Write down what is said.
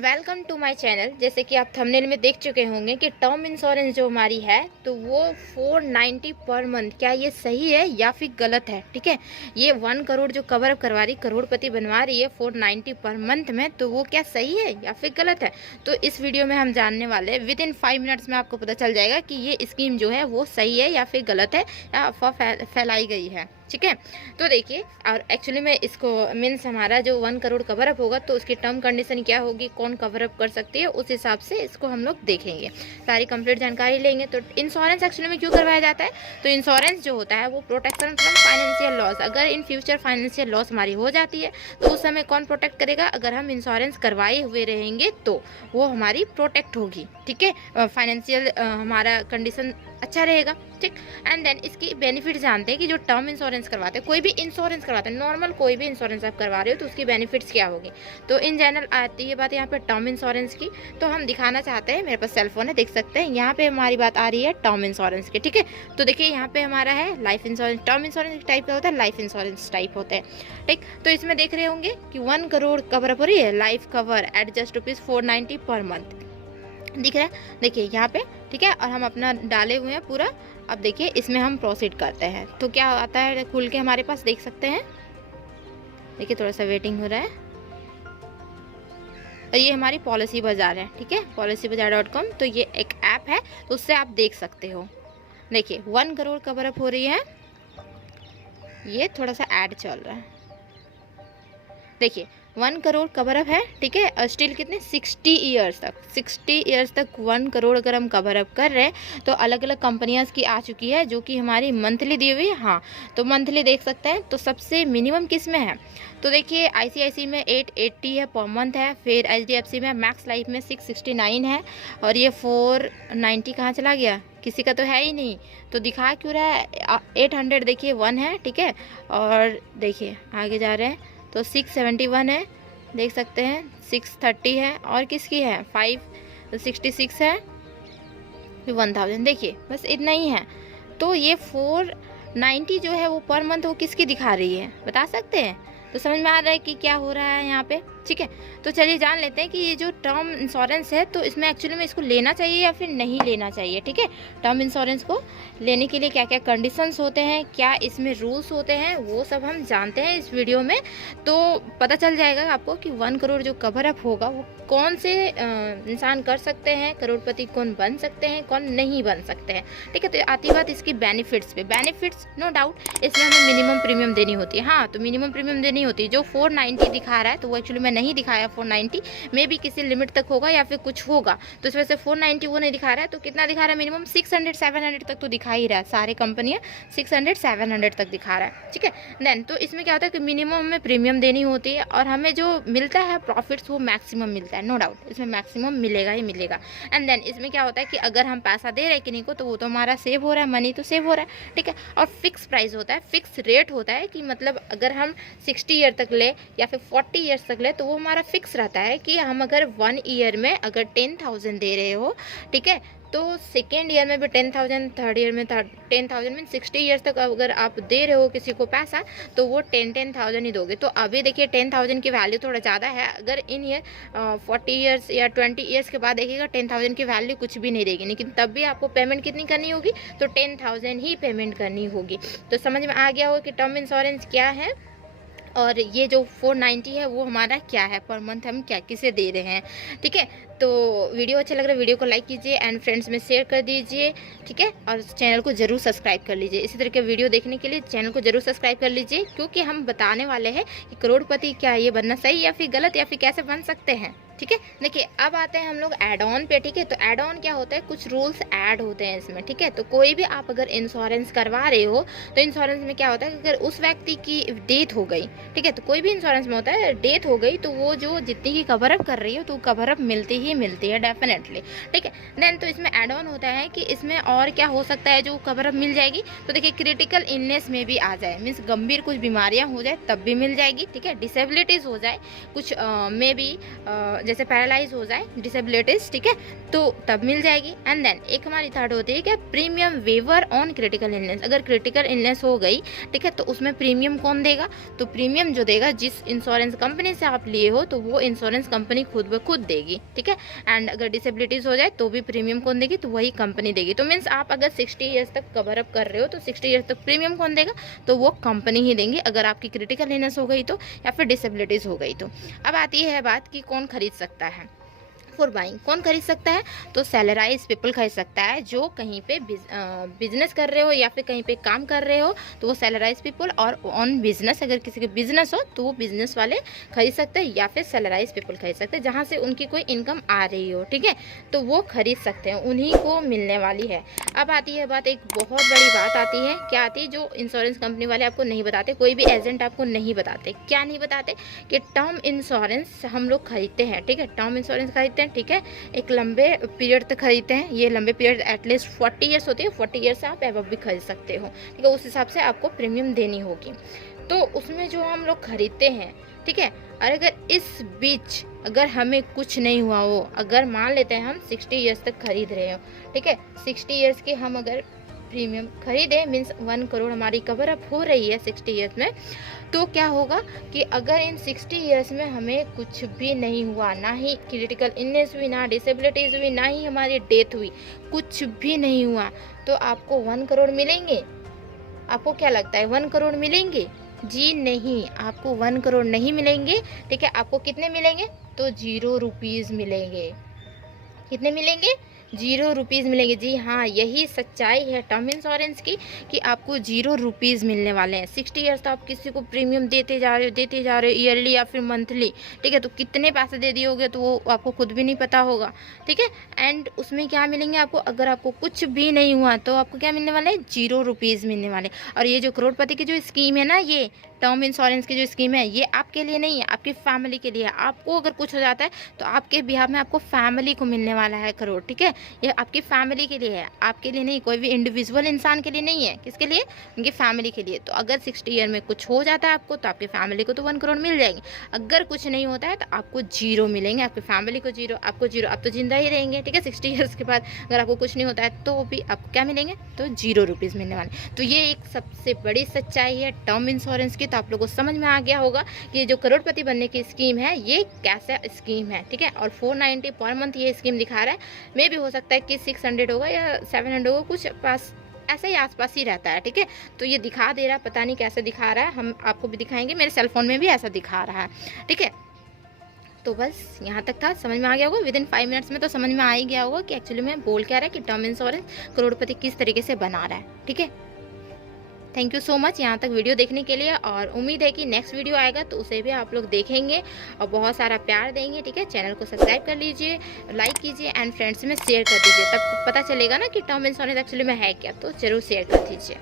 Welcome to my channel. जैसे कि आप थंबनेल में देख चुके होंगे कि टर्म इंश्योरेंस जो हमारी है तो वो 490 पर मंथ, क्या ये सही है या फिर गलत है? ठीक है, ये 1 करोड़ जो कवर अप करवा रही, करोड़पति बनवा रही है 490 पर मंथ में, तो वो क्या सही है या फिर गलत है? तो इस वीडियो में हम जानने वाले हैं। विद इन 5 मिनट्स में आपको पता चल जाएगा कि ये स्कीम जो है वो सही है या फिर गलत है, या अफवाह फैलाई गई है। ठीक है, तो देखिए, और एक्चुअली में इसको मीन्स हमारा जो 1 करोड़ कवर अप होगा तो उसकी टर्म कंडीशन क्या होगी, कौन कवर अप कर सकती है, उस हिसाब से इसको हम लोग देखेंगे, सारी कंप्लीट जानकारी लेंगे। तो इंश्योरेंस एक्चुअली में क्यों करवाया जाता है? तो इंश्योरेंस जो होता है वो प्रोटेक्शन फ्रॉम फाइनेंशियल लॉस। अगर इन फ्यूचर फाइनेंशियल लॉस हमारी हो जाती है तो उस समय कौन प्रोटेक्ट करेगा? अगर हम इंश्योरेंस करवाए हुए रहेंगे तो वो हमारी प्रोटेक्ट होगी। ठीक है, फाइनेंशियल हमारा कंडीशन अच्छा रहेगा। ठीक, एंड देन इसकी बेनिफिट जानते हैं कि जो टर्म इंश्योरेंस करवाते हैं, कोई भी इंश्योरेंस करवाते हैं, नॉर्मल कोई भी इंश्योरेंस आप करवा रहे हो तो उसकी बेनिफिट्स क्या होगी। तो इन जनरल आती है बात यहाँ पे टर्म इंश्योरेंस की। तो हम दिखाना चाहते हैं, मेरे पास सेलफोन है, देख सकते हैं यहाँ पे हमारी बात आ रही है टर्म इंश्योरेंस की। ठीक है, तो देखिए यहाँ पे हमारा है life insurance. Term insurance type का होता है, लाइफ इंश्योरेंस टाइप होता है। ठीक, तो इसमें देख रहे होंगे कि 1 करोड़ कवर अप हो रही है, life cover at just ₹490 per month दिख रहा है। देखिए यहाँ पे, ठीक है, और हम अपना डाले हुए हैं पूरा। अब देखिए इसमें हम प्रोसीड करते हैं तो क्या आता है, खुल के हमारे पास देख सकते हैं। देखिए थोड़ा सा वेटिंग हो रहा है। और ये हमारी पॉलिसी बाजार है। ठीक है, policybazaar.com, तो ये एक ऐप है, तो उससे आप देख सकते हो। देखिए 1 करोड़ कवर अप हो रही है, ये थोड़ा सा ऐड चल रहा है। देखिए 1 करोड़ कवर अप है। ठीक है, और स्टिल कितने 60 ईयर्स तक 1 करोड़ अगर हम कवर अप कर रहे हैं तो अलग अलग कंपनियां की आ चुकी है जो कि हमारी मंथली दी हुई है। हाँ, तो मंथली देख सकते हैं। तो सबसे मिनिमम किस में है? तो देखिए ICICI में 880 है पर मंथ है, फिर HDFC में, मैक्स लाइफ में 669 है, और ये 490 कहाँ चला गया? किसी का तो है ही नहीं, तो दिखा क्यों रहा है? 800 देखिए 1 है। ठीक है, और देखिए आगे जा रहे हैं तो 671 है, देख सकते हैं 630 है, और किसकी है 566 है, फिर 1000। देखिए बस इतना ही है। तो ये 490 जो है वो पर मंथ वो किसकी दिखा रही है, बता सकते हैं? तो समझ में आ रहा है कि क्या हो रहा है यहाँ पे। ठीक है, तो चलिए जान लेते हैं कि ये जो टर्म इंश्योरेंस है तो इसमें एक्चुअली में इसको लेना चाहिए या फिर नहीं लेना चाहिए। ठीक है, टर्म इंश्योरेंस को लेने के लिए क्या क्या कंडीशंस होते हैं, क्या इसमें रूल्स होते हैं, वो सब हम जानते हैं इस वीडियो में। तो पता चल जाएगा आपको कि 1 करोड़ जो कवर अप होगा वो कौन से इंसान कर सकते हैं, करोड़पति कौन बन सकते हैं, कौन नहीं बन सकते हैं। ठीक है, तो आती बात इसकी बेनिफिट्स पे। बेनिफिट्स नो डाउट इसमें हमें मिनिमम प्रीमियम देनी होती है। हाँ, तो मिनिमम प्रीमियम देनी होती है। जो 490 दिखा रहा है तो वो एक्चुअली में नहीं दिखाया 490, मे भी किसी लिमिट तक होगा या फिर कुछ होगा, तो इस वजह से 490 वो नहीं दिखा रहा है। तो कितना दिखा रहा है? मिनिमम 600 700 तक तो दिखा ही रहा है, सारे कंपनियां 600 700 तक दिखा रहा है। ठीक है, देन तो इसमें क्या होता है कि मिनिमम हमें प्रीमियम देनी होती है, और हमें जो मिलता है प्रॉफिट्स वो मैक्सिमम मिलता है। नो डाउट इसमें मैक्सिमम मिलेगा ही मिलेगा। एंड देन इसमें क्या होता है कि अगर हम पैसा दे रहे हैं किन्हीं को तो वो तो हमारा सेव हो रहा है, मनी तो सेव हो रहा है। ठीक है, और फिक्स प्राइस होता है, फिक्स रेट होता है कि मतलब अगर हम 60 ईयर तक ले या फिर 40 ईयर्स तक ले तो वो हमारा फिक्स रहता है कि हम अगर 1 ईयर में अगर 10,000 दे रहे हो, ठीक है, तो सेकेंड ईयर में भी 10,000, थर्ड ईयर में 10,000, मीन 60 ईयर्स तक अगर आप दे रहे हो किसी को पैसा तो वो 10,000 ही दोगे। तो अभी देखिए 10,000 की वैल्यू थोड़ा ज़्यादा है। अगर इन ईयर 40 ईयर्स या 20 ईयर्स के बाद देखिएगा 10,000 की वैल्यू कुछ भी नहीं रहेगी, लेकिन तब भी आपको पेमेंट कितनी करनी होगी? तो 10,000 ही पेमेंट करनी होगी। तो समझ में आ गया हो कि टर्म इंश्योरेंस क्या है, और ये जो 490 है वो हमारा क्या है, पर मंथ हम क्या किसे दे रहे हैं। ठीक है, तो वीडियो अच्छा लग रहा है, वीडियो को लाइक कीजिए एंड फ्रेंड्स में शेयर कर दीजिए। ठीक है, और चैनल को जरूर सब्सक्राइब कर लीजिए। इसी तरह के वीडियो देखने के लिए चैनल को जरूर सब्सक्राइब कर लीजिए, क्योंकि हम बताने वाले हैं कि करोड़पति क्या ये बनना सही या फिर गलत, या फिर कैसे बन सकते हैं। ठीक है, देखिए अब आते हैं हम लोग एड ऑन पे। ठीक है, तो एड ऑन क्या होता है, कुछ रूल्स ऐड होते हैं इसमें। ठीक है, तो कोई भी आप अगर इंश्योरेंस करवा रहे हो तो इंश्योरेंस में क्या होता है कि अगर उस व्यक्ति की डेथ हो गई, ठीक है, तो कोई भी इंश्योरेंस में होता है डेथ हो गई तो वो जो जितनी की कवर अप कर रही हो तो कवर अप मिलती ही मिलती है डेफिनेटली। ठीक है, देन तो इसमें एड ऑन होता है कि इसमें और क्या हो सकता है जो कवर अप मिल जाएगी। तो देखिए क्रिटिकल इलनेस में भी आ जाए, मीन्स गंभीर कुछ बीमारियां हो जाए तब भी मिल जाएगी। ठीक है, डिसेबिलिटीज हो जाए कुछ में भी, जैसे पैरालाइज हो जाए, डिसेबिलिटीज, ठीक है, तो तब मिल जाएगी। एंड देन एक हमारी थर्ड होती है क्या, premium waiver on critical illness. अगर क्रिटिकल इलनेस हो गई, ठीक है, तो उसमें प्रीमियम कौन देगा, तो प्रीमियम जो देगा जिस इंश्योरेंस कंपनी से आप लिए हो, तो वो इंश्योरेंस कंपनी खुद ब खुद देगी, ठीक है। एंड अगर डिसेबिलिटीज हो जाए तो भी प्रीमियम कौन देगी, तो वही कंपनी देगी। तो मीन्स आप अगर 60 ईयर्स तक कवर अप कर रहे हो तो 60 ईयर्स तक प्रीमियम कौन देगा, तो वो कंपनी ही देंगी, अगर आपकी क्रिटिकल इलनेस हो गई तो, या फिर डिसेबिलिटीज हो गई तो। अब आती है बात कि कौन खरीद सकता है। फॉर बाइंग कौन खरीद सकता है, तो सैलराइज पीपल खरीद सकता है, जो कहीं पे बिजनेस कर रहे हो या फिर कहीं पे काम कर रहे हो, तो वो सैलराइज पीपल, और ऑन बिजनेस अगर किसी के बिजनेस हो तो वो बिजनेस वाले खरीद सकते हैं, या फिर सैलराइज पीपल खरीद सकते हैं, जहाँ से उनकी कोई इनकम आ रही हो, ठीक है, तो वो खरीद सकते हैं, उन्हीं को मिलने वाली है। अब आती है बात, एक बहुत बड़ी बात आती है, क्या आती है, जो इंश्योरेंस कंपनी वाले आपको नहीं बताते, कोई भी एजेंट आपको नहीं बताते। क्या नहीं बताते, कि टर्म इंश्योरेंस हम लोग खरीदते हैं, ठीक है, टर्म इंश्योरेंस खरीदते हैं, ठीक है, एक लंबे पीरियड तक खरीदते हैं। ये लंबे पीरियड एटलीस्ट 40 ईयर्स होती है, 40 ईयर्स से आप एबव भी खरीद सकते हो, ठीक है, उस हिसाब से आपको प्रीमियम देनी होगी। तो उसमें जो हम लोग खरीदते हैं, ठीक है, और अगर इस बीच अगर हमें कुछ नहीं हुआ हो, अगर मान लेते हैं हम 60 ईयर्स तक खरीद रहे हो, ठीक है, 60 ईयर्स की हम अगर प्रीमियम खरीदे, मीन्स 1 करोड़ हमारी कवर अप हो रही है 60 ईयर्स में, तो क्या होगा कि अगर इन 60 ईयर्स में हमें कुछ भी नहीं हुआ, ना ही क्रिटिकल इलनेस हुई, ना डिसेबिलिटीज हुई, ना ही हमारी डेथ हुई, कुछ भी नहीं हुआ, तो आपको 1 करोड़ मिलेंगे। आपको क्या लगता है 1 करोड़ मिलेंगे? जी नहीं, आपको 1 करोड़ नहीं मिलेंगे, ठीक है। आपको कितने मिलेंगे, तो 0 रुपीज़ मिलेंगे। कितने मिलेंगे? 0 रुपीज़ मिलेंगे। जी हाँ, यही सच्चाई है टर्म इंश्योरेंस की, कि आपको 0 रुपीज़ मिलने वाले हैं। 60 ईयर्स तो आप किसी को प्रीमियम देते जा रहे हो ईयरली या फिर मंथली, ठीक है, तो कितने पैसे दे दिए होगे तो वो आपको खुद भी नहीं पता होगा, ठीक है। एंड उसमें क्या मिलेंगे आपको, अगर आपको कुछ भी नहीं हुआ तो आपको क्या मिलने वाला है, 0 रुपीज़ मिलने वाले। और ये जो करोड़पति की जो स्कीम है ना, ये टर्म इंश्योरेंस की जो स्कीम है, ये आपके लिए नहीं है, आपकी फैमिली के लिए है। आपको अगर कुछ हो जाता है तो आपके बिहाफ में आपको फैमिली को मिलने वाला है करोड़, ठीक है। ये आपकी फैमिली के लिए है, आपके लिए नहीं, कोई भी इंडिविजुअल इंसान के लिए नहीं है। किसके लिए? उनकी फैमिली के लिए। तो अगर 60 ईयर में कुछ हो जाता है आपको, तो आपकी फैमिली को तो 1 करोड़ मिल जाएंगे। अगर कुछ नहीं होता है तो आपको 0 मिलेंगे, आपकी फैमिली को 0, आपको 0। आप तो जिंदा ही रहेंगे, ठीक है। 60 ईयर्स के बाद अगर आपको कुछ नहीं होता है तो भी आपको क्या मिलेंगे, तो 0 रुपीज़ मिलने वाले। तो ये एक सबसे बड़ी सच्चाई है टर्म इंश्योरेंस की। तो आप लोगों को समझ में आ गया होगा कि ये जो करोड़पति बनने की स्कीम है, ये कैसा स्कीम है, ठीक है। और 490 पर मंथ ये स्कीम दिखा रहा है। मे भी हो सकता है कि 600 होगा या 700 होगा, कुछ पास ऐसा ही आसपास ही रहता है, ठीक है। तो ये दिखा दे रहा है, पता नहीं कैसे दिखा रहा है, हम आपको भी दिखाएंगे। मेरे सेलफोन में भी ऐसा दिखा रहा है, ठीक है। तो बस यहाँ तक था, समझ में आ गया होगा। विदिन 5 मिनट्स में तो समझ में आ ही गया होगा कि एक्चुअली में बोल क्या रहा है, कि टर्म इंश्योरेंस करोड़पति किस तरीके से बना रहा है, ठीक है। थैंक यू सो मच यहाँ तक वीडियो देखने के लिए, और उम्मीद है कि नेक्स्ट वीडियो आएगा तो उसे भी आप लोग देखेंगे और बहुत सारा प्यार देंगे, ठीक है। चैनल को सब्सक्राइब कर लीजिए, लाइक कीजिए एंड फ्रेंड्स में शेयर कर दीजिए, तब पता चलेगा ना कि टर्म इंश्योरेंस एक्चुअली में है क्या, तो जरूर शेयर कर दीजिए।